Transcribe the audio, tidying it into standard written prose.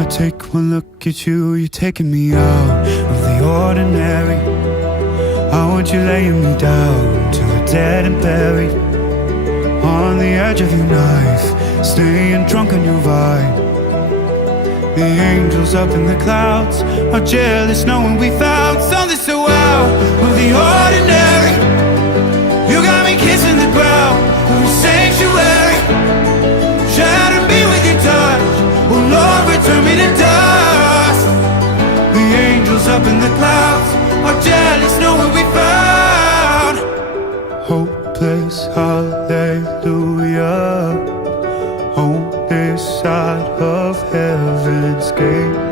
I take one look at you, you're taking me out of the ordinary. I want you laying me down to a dead and buried, on the edge of your knife, staying drunk on your vine. The angels up in the clouds are jealous knowing we found something so out of the ordinary. You got me kissing the ground of a sanctuary, shatter me with your touch, oh Lord, return me to dust. The angels up in the clouds are jealous knowing we found hopeless hallelujah on this side of heaven's gate.